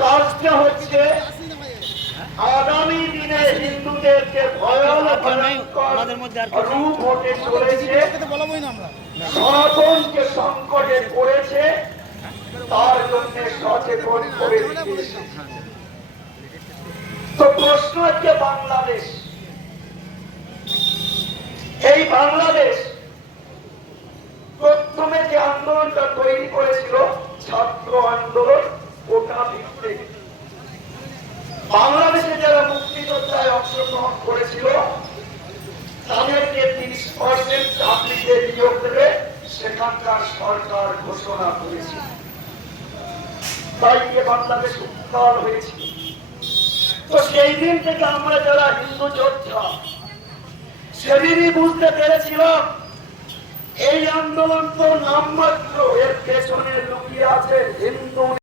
কাজটা হচ্ছে। আগামী দিনে হিন্দুদের যে রূপ হতে চলেছে। সনাতন যে সংকটে পড়েছে। তার জন্য সচেতন করে তো প্রশ্ন হচ্ছে বাংলাদেশ। এই বাংলাদেশ প্রথমে যে আন্দোলনটা তৈরি করেছিল ছাত্র আন্দোলন বাংলাদেশে যারা মুক্তিযোদ্ধায় অংশগ্রহণ করেছিল, তাদেরকে তিরিশ পার্সেন্ট চাকরিতে নিয়োগ দেবে সেখানকার সরকার ঘোষণা করেছিল তাই যে বাংলাদেশ উত্তাল হয়েছিল তো সেই দিন থেকে আমরা যারা হিন্দু যোদ্ধা, সেদিনই বুঝতে পেরেছিলাম, এই আন্দোলন তো নামমাত্র, এর পেছনে লুকিয়ে আছে হিন্দু